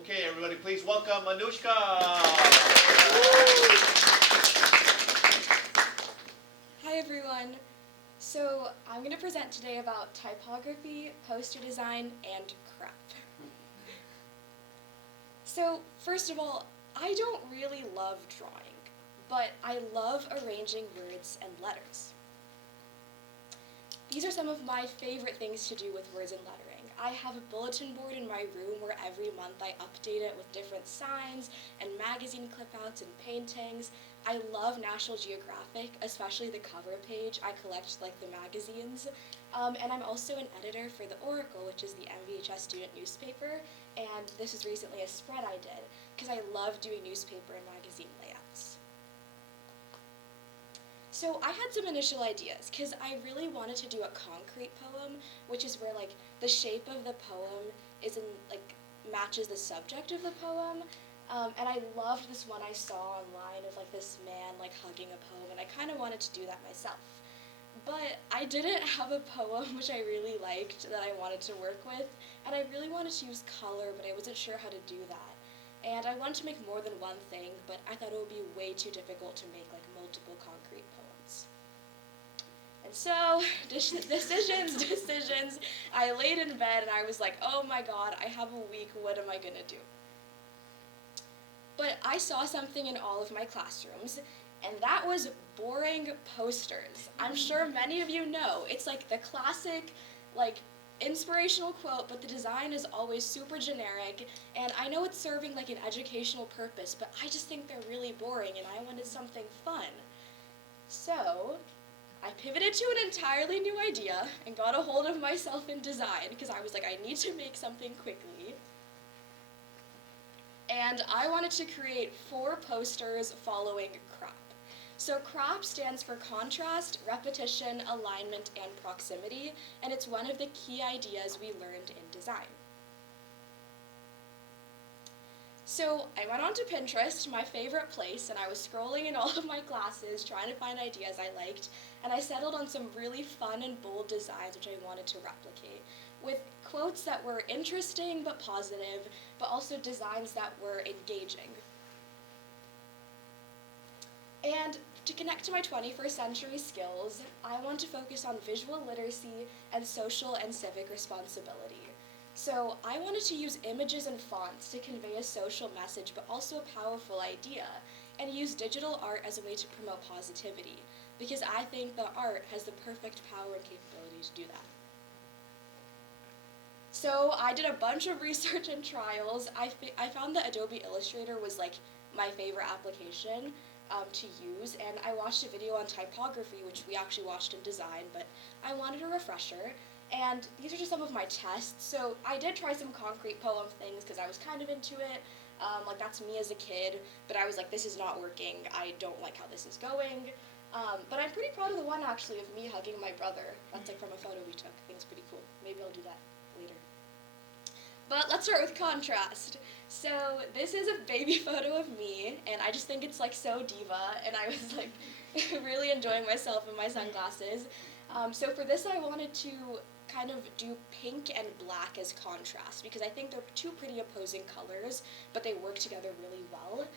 Okay, everybody, please welcome Anoushka. Hi everyone. So I'm going to present today about typography, poster design, and crap. So first of all, I don't really love drawing, but I love arranging words and letters. These are some of my favorite things to do with words and lettering. I have a bulletin board in my room where every month I update it with different signs and magazine clip-outs and paintings. I love National Geographic, especially the cover page. I collect the magazines. And I'm also an editor for The Oracle, which is the MVHS student newspaper. And this is recently a spread I did, because I love doing newspaper and magazine layouts. So I had some initial ideas, because I really wanted to do a concrete poem, which is where the shape of the poem matches the subject of the poem. And I loved this one I saw online of this man hugging a poem, and I kind of wanted to do that myself. But I didn't have a poem which I really liked that I wanted to work with, and I really wanted to use color, but I wasn't sure how to do that. And I wanted to make more than one thing, but I thought it would be way too difficult to make multiple concrete poems. And so, decisions. I laid in bed and I was like, oh my god, I have a week, what am I gonna do? But I saw something in all of my classrooms, and that was boring posters. I'm sure many of you know. It's the classic, inspirational quote, but the design is always super generic, and I know it's serving an educational purpose, but I just think they're really boring, and I wanted something fun. So, I pivoted to an entirely new idea and got a hold of myself in design, because I was like, I need to make something quickly. And I wanted to create 4 posters following CROP. So CROP stands for contrast, repetition, alignment, and proximity, and it's one of the key ideas we learned in design. So I went onto Pinterest, my favorite place, and I was scrolling in all of my classes trying to find ideas I liked, and I settled on some really fun and bold designs which I wanted to replicate, with quotes that were interesting but positive, but also designs that were engaging. And to connect to my 21st century skills, I want to focus on visual literacy and social and civic responsibility. So I wanted to use images and fonts to convey a social message, but also a powerful idea, and use digital art as a way to promote positivity, because I think that art has the perfect power and capability to do that. So I did a bunch of research and trials. I found that Adobe Illustrator was my favorite application to use, and I watched a video on typography, which we actually watched in design, but I wanted a refresher. And these are just some of my tests. So I did try some concrete poem things because I was kind of into it. That's me as a kid, but I was like, this is not working. I don't like how this is going. But I'm pretty proud of the one actually of me hugging my brother. That's from a photo we took. I think it's pretty cool. Maybe I'll do that later. But let's start with contrast. So this is a baby photo of me, and I just think it's so diva, and I was really enjoying myself in my sunglasses. So for this I wanted to kind of do pink and black as contrast, because I think they're 2 pretty opposing colors, but they work together really well.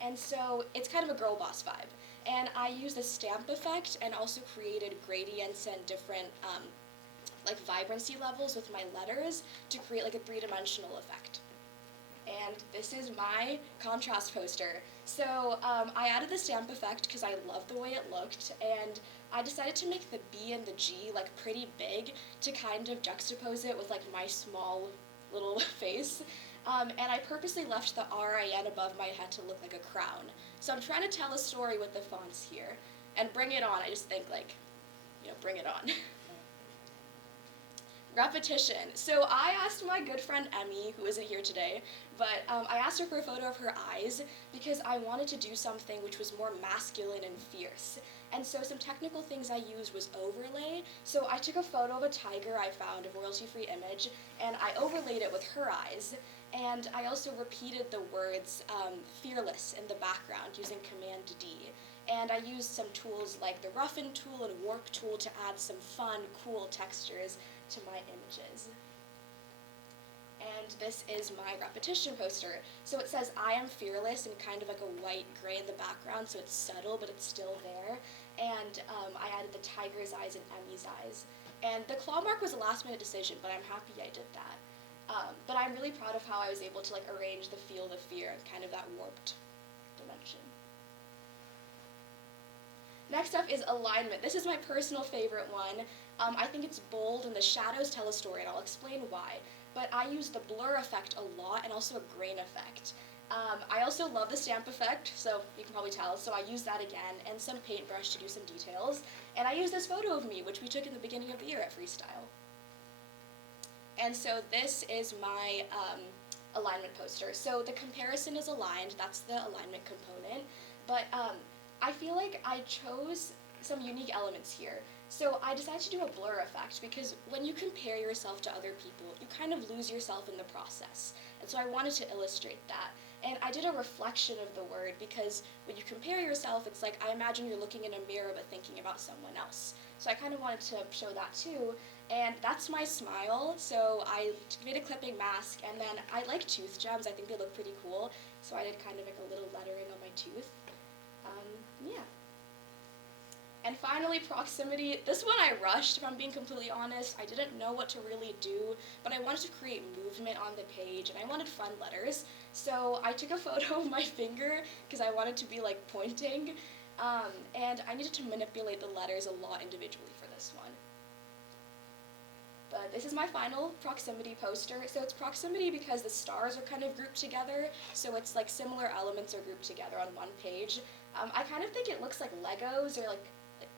And so it's kind of a girl boss vibe. And I used the stamp effect and also created gradients and different vibrancy levels with my letters to create a 3-dimensional effect. And this is my contrast poster. So I added the stamp effect because I loved the way it looked, and I decided to make the B and the G pretty big to kind of juxtapose it with my small little face. And I purposely left the RIN above my head to look like a crown. So I'm trying to tell a story with the fonts here, and bring it on. I just think bring it on. Repetition. So I asked my good friend Emmy, who isn't here today, but I asked her for a photo of her eyes because I wanted to do something which was more masculine and fierce. And so some technical things I used was overlay. So I took a photo of a tiger I found, a royalty-free image, and I overlaid it with her eyes. And I also repeated the words fearless in the background using Command D. And I used some tools like the roughen tool and warp tool to add some fun, cool textures to my images. and this is my repetition poster. So it says, "I am fearless," in kind of like a white gray in the background, so it's subtle, but it's still there. And I added the tiger's eyes and Emmy's eyes. And the claw mark was a last-minute decision, but I'm happy I did that. But I'm really proud of how I was able to like arrange the field of fear and kind of that warped dimension. Next up is alignment. This is my personal favorite one. I think it's bold and the shadows tell a story, and I'll explain why. But I use the blur effect a lot and also a grain effect. I also love the stamp effect, so you can probably tell, so I use that again, and some paintbrush to do some details. And I use this photo of me, which we took in the beginning of the year at Freestyle. And so this is my alignment poster. So the comparison is aligned, that's the alignment component, but I feel like I chose some unique elements here. So I decided to do a blur effect because when you compare yourself to other people, you kind of lose yourself in the process. And so I wanted to illustrate that. And I did a reflection of the word because when you compare yourself, it's like I imagine you're looking in a mirror but thinking about someone else. So I kind of wanted to show that too. And that's my smile. So I made a clipping mask, and then I like tooth gems. I think they look pretty cool. So I did kind of like a little lettering on my tooth. Yeah. And finally, proximity. This one I rushed, if I'm being completely honest. I didn't know what to really do, but I wanted to create movement on the page, and I wanted fun letters. So I took a photo of my finger, because I wanted to be like pointing, and I needed to manipulate the letters a lot individually for this one. But this is my final proximity poster. So it's proximity because the stars are kind of grouped together, so it's like similar elements are grouped together on one page. I kind of think it looks like Legos or like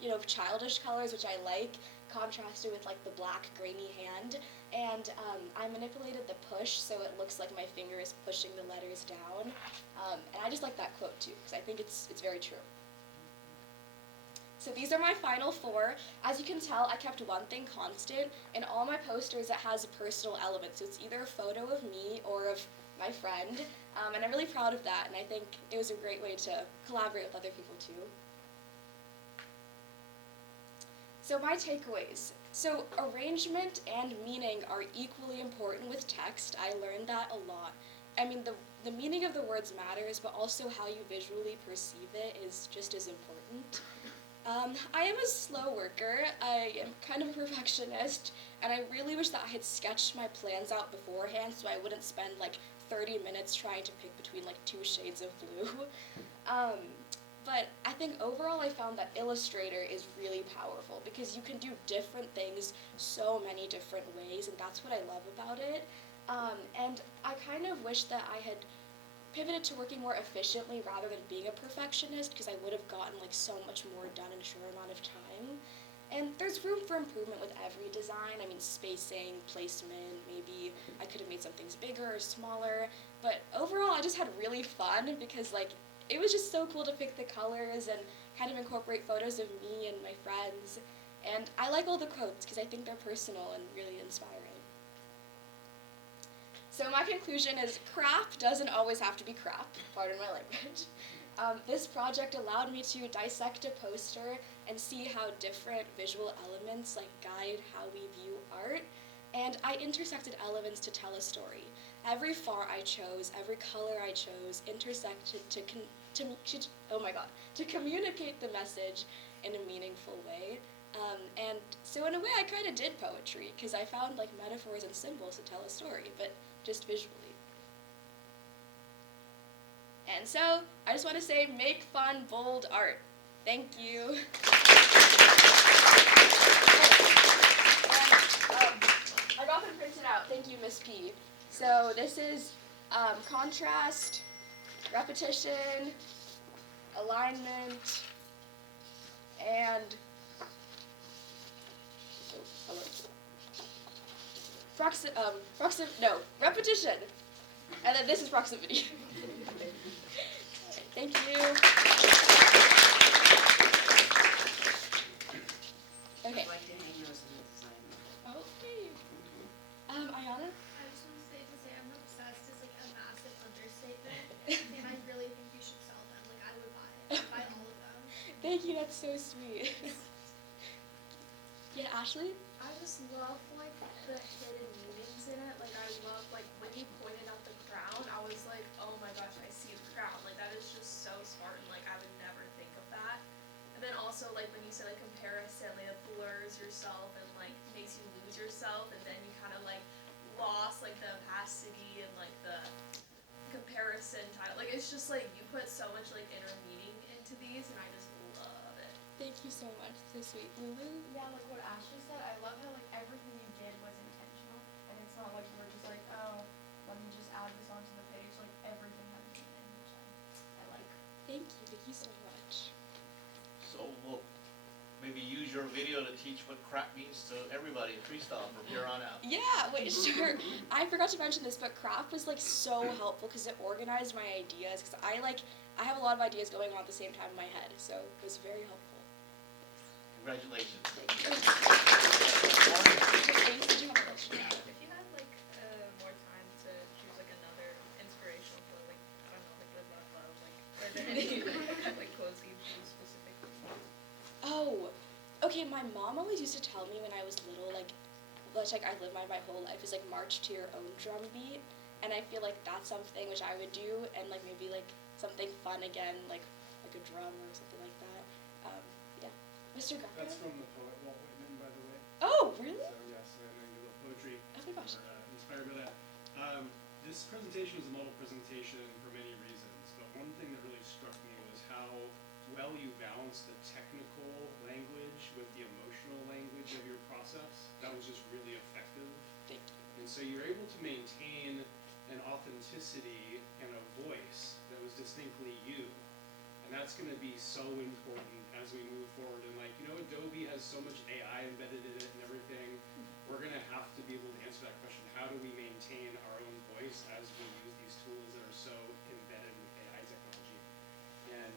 you know, childish colors, which I like, contrasted with like the black grainy hand. And I manipulated the push so it looks like my finger is pushing the letters down. And I just like that quote too, because I think it's very true. So these are my final four. As you can tell, I kept one thing constant. In all my posters, it has a personal element. So it's either a photo of me or of my friend. And I'm really proud of that, and I think it was a great way to collaborate with other people too. So my takeaways. So arrangement and meaning are equally important with text. I learned that a lot. I mean, the meaning of the words matters, but also how you visually perceive it is just as important. I am a slow worker. I am kind of a perfectionist, and I really wish that I had sketched my plans out beforehand so I wouldn't spend like 30 minutes trying to pick between like 2 shades of blue. But I think overall I found that Illustrator is really powerful because you can do different things so many different ways, and that's what I love about it. And I kind of wish that I had pivoted to working more efficiently rather than being a perfectionist, because I would have gotten like so much more done in a short amount of time. And there's room for improvement with every design. I mean, spacing, placement, maybe I could have made some things bigger or smaller. But overall, I just had really fun because like it was just so cool to pick the colors and kind of incorporate photos of me and my friends. And I like all the quotes because I think they're personal and really inspiring. So my conclusion is crap doesn't always have to be crap, pardon my language. This project allowed me to dissect a poster and see how different visual elements like guide how we view art, and I intersected elements to tell a story. Every font I chose, every color I chose, intersected to communicate the message in a meaningful way. And so in a way I kind of did poetry, because I found like metaphors and symbols to tell a story, but just visually. And so, I just want to say, make fun, bold art. Thank you. I got them printed out. Thank you, Miss P. So this is contrast, repetition, alignment, and repetition. And then this is proximity. Thank you. Okay. I'd like to hang those in the design. Okay. Ayana? I just want to say I'm obsessed is like a massive understatement, and I really think you should sell them. Like I would buy all of them. Thank you, that's so sweet. Yeah, Ashley? I just love like the hidden meanings in it. Like I love like when you pointed out the crown, I was like, oh my gosh, I see the crown. Like that is just so smart and like I would never think of that. And then also like when you said like comparison, like it blurs yourself and like makes you lose yourself, and then you kind of like lost like the opacity and like the comparison title. Like it's just like you put so much like inner meaning into these, and I just love it. Thank you so much. So sweet. Lulu? Yeah, like what Ashley said, I love how like everything you did was intentional, and it's not like you were just like, oh, let me just add this onto the page. Like everything had meaning, which I like. Thank you. Thank you so much. So we'll maybe use your video to teach what crap means to everybody in freestyle from here on out. Yeah, wait, sure. I forgot to mention this, but craft was like so helpful because it organized my ideas. Because I have a lot of ideas going on at the same time in my head, so it was very helpful. Congratulations. Thank you. Ace, did you have a question? If you had like more time to choose like another inspirational quote, like I don't know, like live, laugh, love, like are there any like quotes you choose specifically? Oh, okay. My mom always used to tell me when I was little, like I live my whole life is like march to your own drum beat, and I feel like that's something which I would do, and like maybe like something fun again, like a drum or something like that. Yeah, Mr. Greco. That's from the poet Walt Whitman, by the way. Oh, really? So yes, I know you love poetry. Oh my gosh. Inspired by that. This presentation was a model presentation for many reasons, but one thing that really struck me was how well you balanced the technical language with the emotional language of your process. That was just really effective. Thank you. And so you're able to maintain an authenticity and a voice that was distinctly you. And that's going to be so important as we move forward. And like, you know, Adobe has so much AI embedded in it and everything. We're going to have to be able to answer that question. How do we maintain our own voice as we use these tools that are so embedded with AI technology? And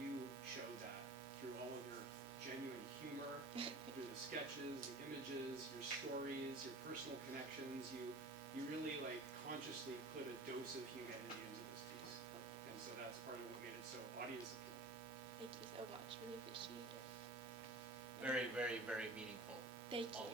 you showed that through all of your genuine humor, through the sketches, the images, your stories, your personal connections. You really like consciously put a dose of humanity into this piece. And so that's part of what made it so audience appealing. Thank you so much. Really appreciate it. Very, very, very meaningful. Thank you. All